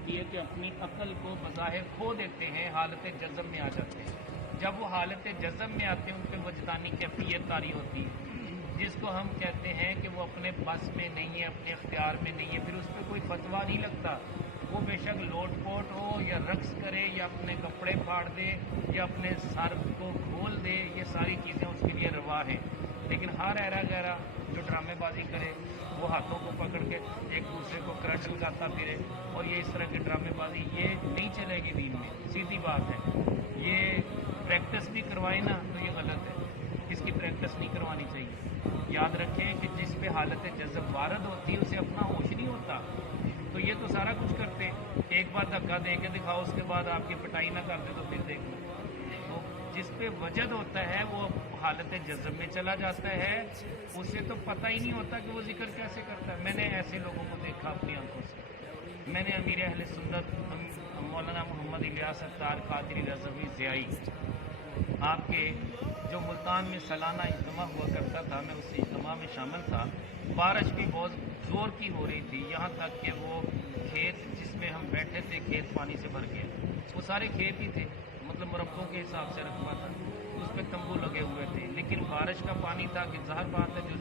ہوتی ہے کہ اپنی عقل کو بظاہر کھو دیتے ہیں، حالت جزم میں آ جاتے ہیں۔ جب وہ حالت جزم میں آتے ہیں ان پہ وجدانی کیفیت طاری ہوتی ہے، جس کو ہم کہتے ہیں کہ وہ اپنے بس میں نہیں ہے، اپنے اختیار میں نہیں ہے، پھر اس پہ کوئی فتویٰ نہیں لگتا۔ وہ بے شک لوٹ پوٹ ہو یا رقص کرے یا اپنے کپڑے پھاڑ دے یا اپنے سر کو کھول دے، یہ ساری چیزیں اس کے لیے روا ہیں۔ لیکن ہر ایرا گہرا جو ڈرامے بازی کرے، وہ ہاتھوں کو پکڑ کے ایک دوسرے کو کرنٹ لگاتا پھرے، اور یہ اس طرح کی ڈرامے بازی یہ نہیں چلے گی دین میں، سیدھی بات ہے۔ یہ پریکٹس بھی کروائے نا تو یہ غلط ہے، اس کی پریکٹس نہیں کروانی چاہیے۔ یاد رکھیں کہ جس پہ حالت جذب وارد ہوتی ہے اسے اپنا ہوش نہیں ہوتا، تو یہ تو سارا کچھ کرتے، ایک بار دھکا دے کے دکھاؤ، اس کے بعد آپ کی پٹائی نہ کر دے تو پھر دیکھنا۔ تو جس پہ وجد ہوتا ہے وہ حالت جذب میں چلا جاتا ہے، اسے تو پتہ ہی نہیں ہوتا کہ وہ ذکر کیسے کرتا ہے۔ میں نے ایسے لوگوں کو دیکھا اپنی آنکھوں سے۔ میں نے امیر اہل سنت مولانا محمد الیاس اتار قادری رضوی ضیائی، آپ کے جو ملتان میں سالانہ اجتماع ہوا کرتا تھا، میں اس اجتماع میں شامل تھا۔ بارش بھی بہت زور کی ہو رہی تھی، یہاں تک کہ وہ کھیت جس میں ہم بیٹھے تھے کھیت پانی سے بھر گیا، وہ سارے کھیت ہی تھے، مطلب مربوں کے حساب سے رقبہ تھا، اس پہ تمبو لگے ہوئے تھے، لیکن بارش کا پانی تھا کہ ظاہر بات ہے جو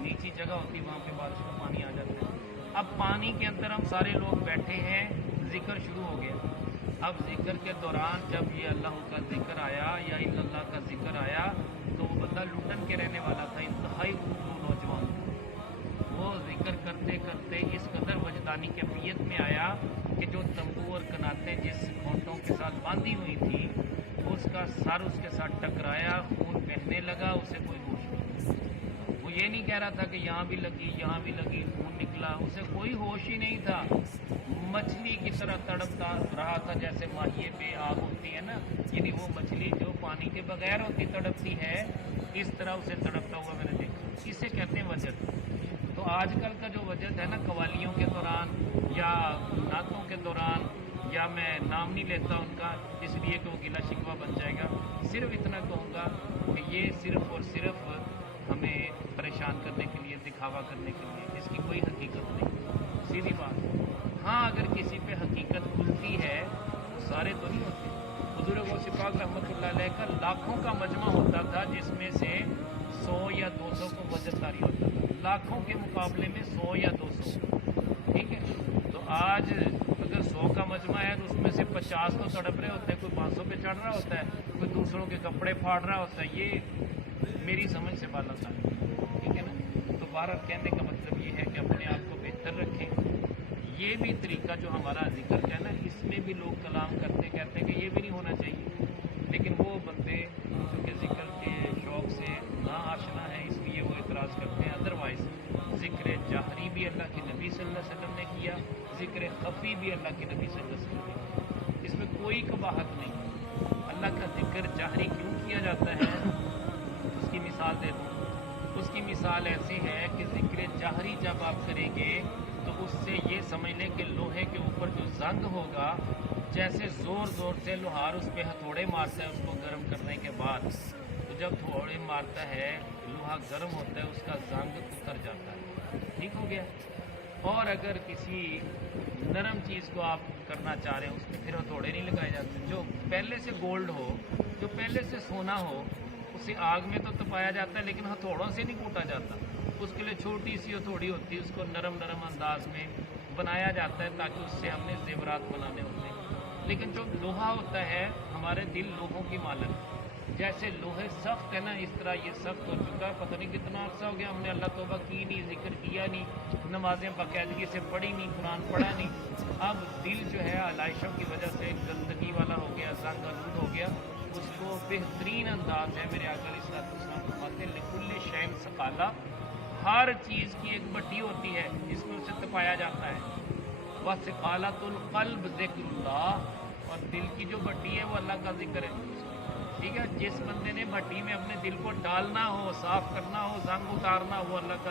نیچی جگہ ہوتی وہاں پہ بارش کا پانی آ جاتا ہے۔ اب پانی کے اندر ہم سارے لوگ بیٹھے ہیں، ذکر شروع ہو گیا۔ اب ذکر کے دوران جب یہ اللہ کا ذکر آیا یا اللہ کا ذکر آیا تو وہ بندہ لٹن کے رہنے والا تھا، انتہائی اردو نوجوان تھا۔ وہ ذکر کرتے کرتے اس قدر وجدانی کیفیت میں آیا کہ جو تمبو اور کناتیں جس کھونٹوں کے ساتھ باندھی ہوئی تھی اس کا سر اس کے ساتھ ٹکرایا، خون بہنے لگا، اسے کوئی ہوش نہیں۔ وہ یہ نہیں کہہ رہا تھا کہ یہاں بھی لگی یہاں بھی لگی، خون نکلا، اسے کوئی ہوش ہی نہیں تھا۔ مچھلی کی طرح تڑپتا رہا تھا، جیسے ماہیے پہ آگ ہوتی ہے نا، یعنی وہ مچھلی جو پانی کے بغیر ہوتی تڑپتی ہے، اس طرح اسے تڑپتا ہوا میں نے دیکھا۔ اسے کہتے ہیں وجد۔ تو آج کل کا جو وجد ہے نا، قوالیوں کے دوران یا نعتوں کے دوران، یا میں نام نہیں لیتا ان کا اس لیے کہ وہ گلا شکوہ بن جائے گا، صرف اتنا کہوں گا کہ یہ صرف اور صرف ہمیں پریشان کرنے کے لیے، دکھاوا کرنے کے لیے، اس کی کوئی حقیقت نہیں، سیدھی بات۔ ہاں اگر کسی پہ حقیقت کھلتی ہے تو سارے تو نہیں ہوتے۔ حضور غوث پاک رحمۃ اللہ علیہ کا لاکھوں کا مجمع ہوتا تھا، جس میں سے 100 یا 200 کو وجد طاری ہوتا تھا، لاکھوں کے مقابلے میں 100 یا 200، ٹھیک ہے۔ تو آج اگر 100 کا مجمع ہے تو اس میں سے 50 تو تڑپ رہے ہوتے ہیں، کوئی 500 پہ چڑھ رہا ہوتا ہے، کوئی دوسروں کے کپڑے پھاڑ رہا ہوتا ہے، یہ میری سمجھ سے بالا تھا، ٹھیک ہے نا۔ تو بہرحال کہنے کا مطلب یہ ہے کہ اپنے آپ کو بہتر رکھیں۔ یہ بھی طریقہ جو ہمارا ذکر کا ہے نا، اس میں بھی لوگ کلام کرتے کہتے ہیں کہ یہ بھی نہیں ہونا چاہیے، لیکن وہ بندے جو کہ ذکر کے شوق سے نا آشنا ہے اس لیے وہ اعتراض کرتے ہیں۔ ادروائز ذکر جہری بھی اللہ کے نبی صلی اللہ علیہ وسلم نے کیا، ذکر خفی بھی اللہ کے نبی صلی اللہ علیہ وسلم نے کیا، اس میں کوئی قباحت نہیں۔ اللہ کا ذکر جہری کیوں کیا جاتا ہے، اس کی مثال دے دوں۔ اس کی مثال ایسی ہے کہ ذکر جہری جب آپ کریں گے تو اس سے یہ سمجھ لیں کہ لوہے کے اوپر جو زنگ ہوگا، جیسے زور زور سے لوہار اس پہ ہتھوڑے مارتا ہے اس کو گرم کرنے کے بعد، تو جب تھوڑے مارتا ہے لوہا گرم ہوتا ہے، اس کا زنگ اتر جاتا ہے، ٹھیک ہو گیا۔ اور اگر کسی نرم چیز کو آپ کرنا چاہ رہے ہیں اس میں پھر ہتھوڑے نہیں لگائے جاتے، جو پہلے سے گولڈ ہو، جو پہلے سے سونا ہو، اسے آگ میں تو تپایا جاتا ہے لیکن ہتھوڑوں سے نہیں کوٹا جاتا، اس کے لیے چھوٹی سی ہتھوڑی ہوتی ہے، اس کو نرم نرم انداز میں بنایا جاتا ہے تاکہ اس سے ہم نے زیورات بنانے ہوتے ہیں۔ لیکن جو لوہا ہوتا ہے، ہمارے دل لوہوں کی مانند، جیسے لوہے سخت ہے نا، اس طرح یہ سخت ہو چکا ہے، پتہ نہیں کتنا عرصہ ہو گیا ہم نے اللہ توبہ کی نہیں، ذکر کیا نہیں، نمازیں باقاعدگی سے پڑھی نہیں، قرآن پڑھا نہیں۔ اب دل جو ہے علائشوں کی وجہ سے گندگی والا ہو گیا، زنگ آلود ہو گیا۔ اس کو بہترین انداز ہے میرے آقا علیہ الصلوۃ والسلام فرماتے ہیں لکل شیء ثقالہ، ہر چیز کی ایک بٹی ہوتی ہے جس میں اسے تپایا جاتا ہے، وَثِقَالَةُ الْقَلْبِ ذِکْرُ اللّہ، اور دل کی جو بٹی ہے وہ اللہ کا ذکر ہے، ٹھیک ہے۔ جس بندے نے بھٹی میں اپنے دل کو ڈالنا ہو، صاف کرنا ہو، زنگ اتارنا ہو، اللہ کا